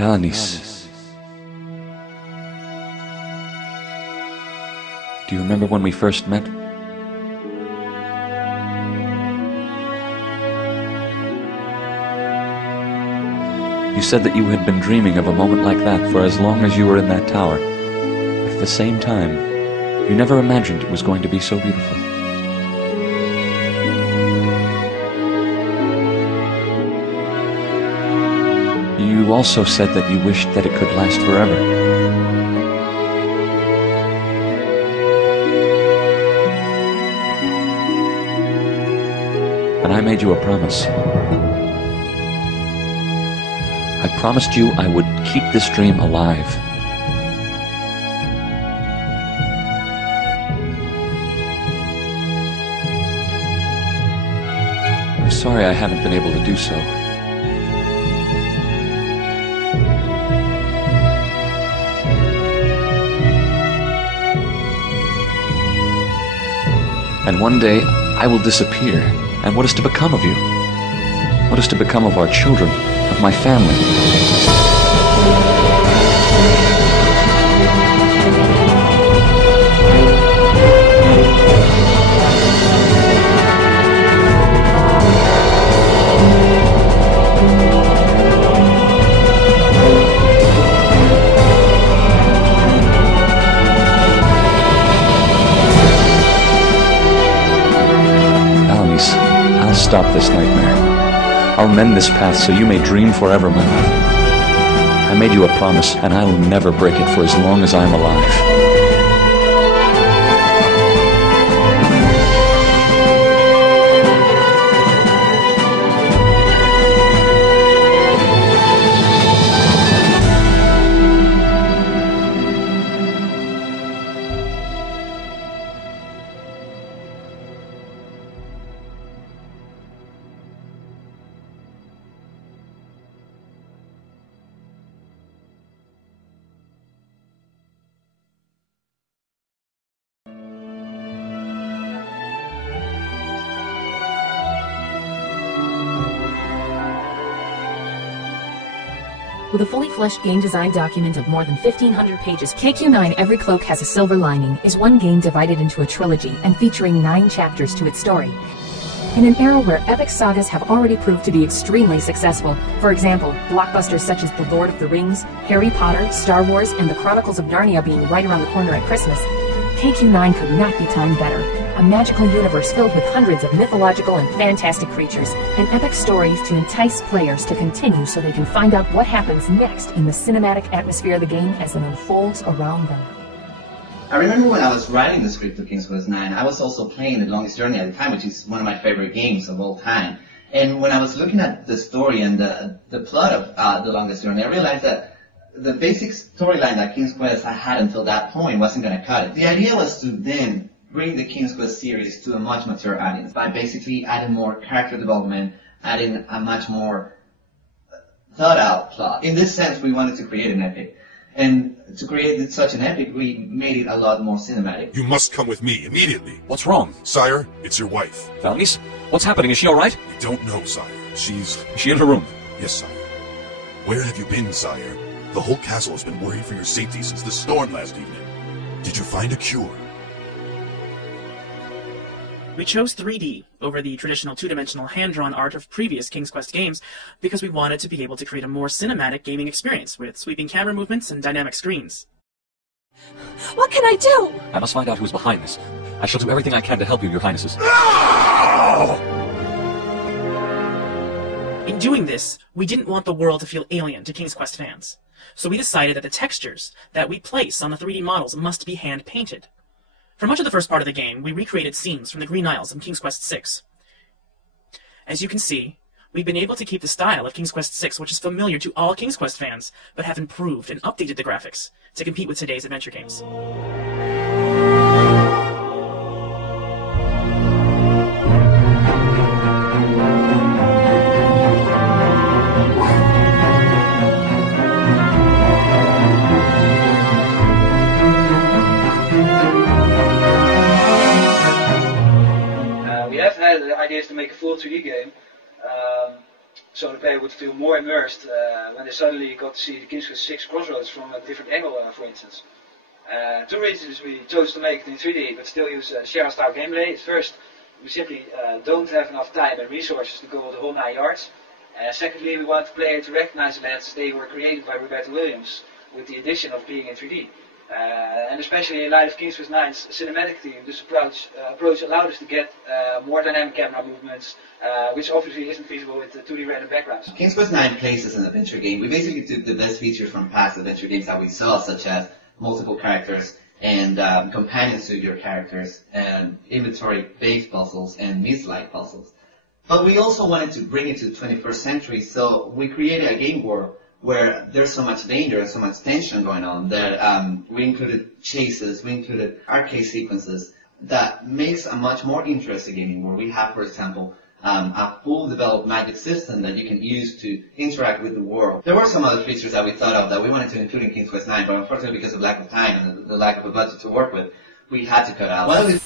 Alanis. Do you remember when we first met? You said that you had been dreaming of a moment like that for as long as you were in that tower. At the same time, you never imagined it was going to be so beautiful. You also said that you wished that it could last forever. And I made you a promise. I promised you I would keep this dream alive. I'm sorry I haven't been able to do so. And one day, I will disappear. And what is to become of you? What is to become of our children, of my family? I'll stop this nightmare. I'll mend this path so you may dream forever, my love. I made you a promise, and I will never break it for as long as I am alive. With a fully fleshed game design document of more than 1,500 pages, KQ9 Every Cloak Has a Silver Lining is one game divided into a trilogy and featuring 9 chapters to its story. In an era where epic sagas have already proved to be extremely successful, for example, blockbusters such as The Lord of the Rings, Harry Potter, Star Wars, and The Chronicles of Narnia being right around the corner at Christmas, KQ9 could not be timed better. A magical universe filled with hundreds of mythological and fantastic creatures, and epic stories to entice players to continue so they can find out what happens next in the cinematic atmosphere of the game as it unfolds around them. I remember when I was writing the script of King's Quest IX, I was also playing The Longest Journey at the time, which is one of my favorite games of all time. And when I was looking at the story and the plot of The Longest Journey, I realized that the basic storyline that King's Quest had until that point wasn't going to cut it. The idea was to then bring the King's Quest series to a much mature audience by basically adding more character development, adding a much more thought-out plot. In this sense, we wanted to create an epic. And to create such an epic, we made it a lot more cinematic. You must come with me immediately. What's wrong? Sire, it's your wife. Valnice? What's happening? Is she all right? I don't know, sire. Is she in her room? Yes, sire. Where have you been, sire? The whole castle has been worried for your safety since the storm last evening. Did you find a cure? We chose 3D over the traditional two-dimensional hand-drawn art of previous King's Quest games because we wanted to be able to create a more cinematic gaming experience with sweeping camera movements and dynamic screens. What can I do? I must find out who is behind this. I shall do everything I can to help you, your highnesses. In doing this, we didn't want the world to feel alien to King's Quest fans. So we decided that the textures that we place on the 3D models must be hand-painted. For much of the first part of the game, we recreated scenes from the Green Isles in King's Quest VI. As you can see, we've been able to keep the style of King's Quest VI, which is familiar to all King's Quest fans, but have improved and updated the graphics to compete with today's adventure games. We have had ideas to make a full 3D game. so the player would feel more immersed when they suddenly got to see the King's Quest VI Crossroads from a different angle, for instance. Two reasons we chose to make it in 3D but still use Jahren style gameplay is first, we simply don't have enough time and resources to go the whole 9 yards. Secondly, we want the player to recognize the lands they were created by Roberta Williams with the addition of being in 3D. And especially in light of King's Quest IX's cinematic theme, this approach allowed us to get more dynamic camera movements, which obviously isn't feasible with the 2D random backgrounds. King's Quest IX plays as an adventure game. We basically took the best features from past adventure games that we saw, such as multiple characters and companions to your characters, and inventory-based puzzles and maze-like puzzles. But we also wanted to bring it to the 21st century, so we created a game world where there's so much danger and so much tension going on that we included chases, we included arcade sequences that makes a much more interesting gaming world. We have, for example, a full developed magic system that you can use to interact with the world. There were some other features that we thought of that we wanted to include in King's Quest IX, but unfortunately because of lack of time and the lack of a budget to work with, we had to cut out. Well,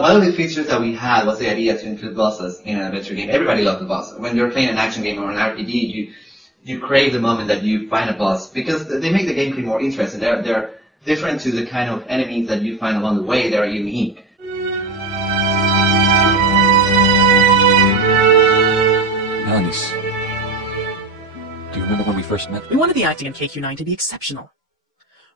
one of the features that we had was the idea to include bosses in an adventure game. Everybody loves the boss. When you're playing an action game or an RPG, you crave the moment that you find a boss because they make the gameplay more interesting. They're different to the kind of enemies that you find along the way. They're unique. Melanies, do you remember when we first met? We wanted the acting in KQ9 to be exceptional.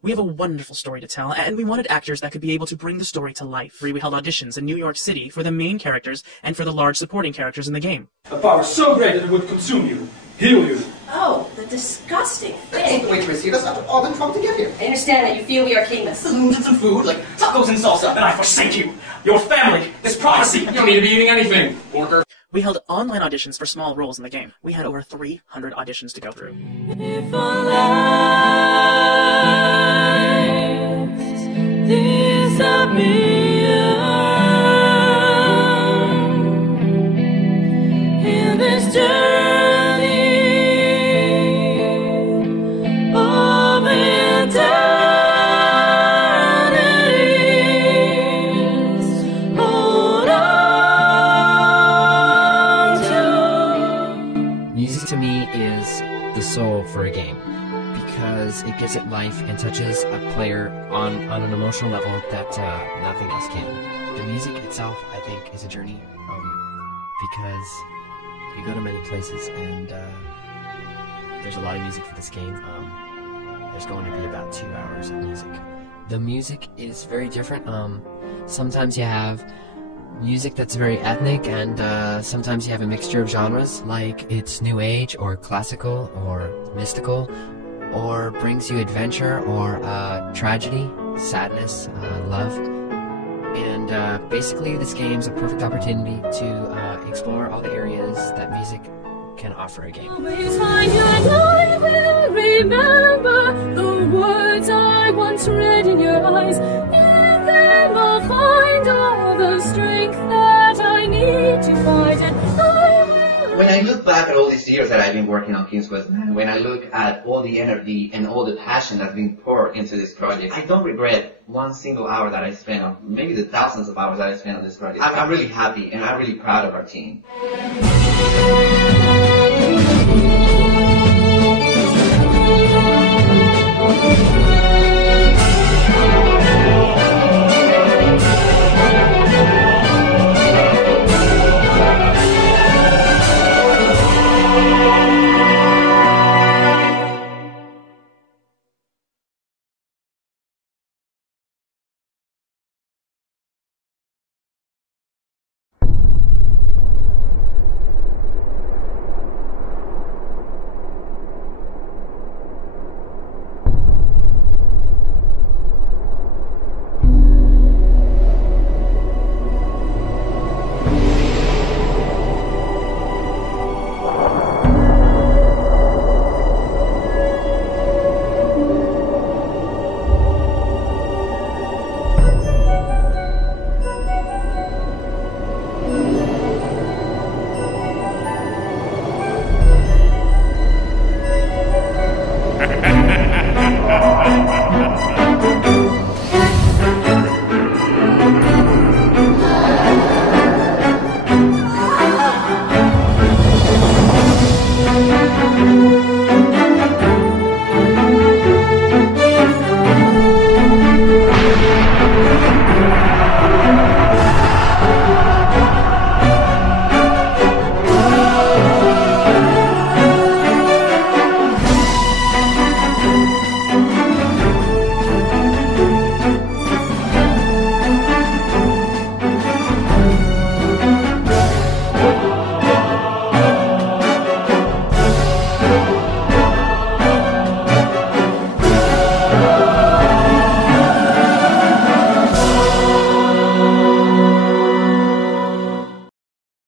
We have a wonderful story to tell, and we wanted actors that could be able to bring the story to life. We held auditions in New York City for the main characters and for the large supporting characters in the game. A power so great that it would consume you, heal you. Oh, the disgusting thing. Take the waitress here. That's after all the trouble to get here. I understand that you feel we are kingless. Some food, like tacos and salsa, and I forsake you. Your family, this prophecy. You don't need to be eating anything, porker. We held online auditions for small roles in the game. We had over 300 auditions to go through. If our lives disappear in this journey of eternities, hold on to. Music to me is the soul for a game, because it gives it life and touches a player on an emotional level that nothing else can. The music itself, I think, is a journey, because you go to many places and there's a lot of music for this game. There's going to be about 2 hours of music. The music is very different. Sometimes you have music that's very ethnic, and sometimes you have a mixture of genres, like it's new age or classical or mystical, or brings you adventure or tragedy, sadness, love. And basically this game's a perfect opportunity to explore all the areas that music can offer a game. Always find you and I will remember the words I once read in your eyes. In them I'll find all the strength that I need to fight, and I will. When I look back at all these years that I've been working on King's Quest, when I look at all the energy and all the passion that's been poured into this project, I don't regret one single hour that I spent on, maybe the thousands of hours that I spent on this project. I'm really happy and I'm really proud of our team.